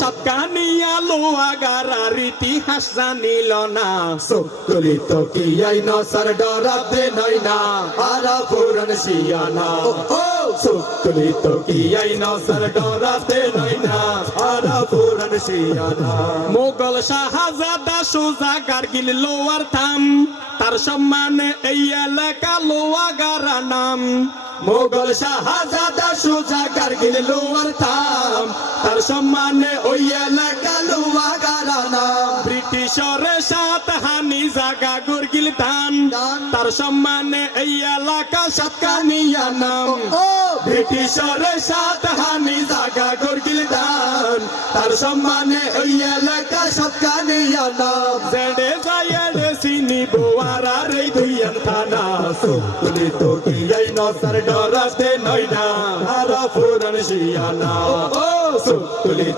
সৎকানিয়া লোয়াগারার ইতিহাস জানিল না তুলিত কি আইন সর ডরাতে নই না আরা পুরন শিয়ানা তুলিত কি আইন সর ডরাতে নই না আরা পুরন শিয়ানা মোগল শাহজাদা সোজা কারগিল লোয়ার থাম তার সম্মানে এই এলাকা লোয়াগারা নাম মোগল শাহজাদা সোজা কারগিল লোয়ার থাম তার সম্মানে ওই এলাকা লোয়াগারা নাম ব্রিটিশরে সাত হানি জাগা গুরগিল ধান তার সম্মানে এই এলাকা সাতকানিয়া নাম ব্রিটিশরে সাত হানি জাগা গুরগিল ধান তার সম্মানে ওই এলাকা সাতকানিয়া নাম জেডে জায়েডে সিনি বোয়ারা রে দুইয়ান থানা তুলিত কি আইন সর ডরাতে নই না আরা পুরন শিয়ানা তুলিত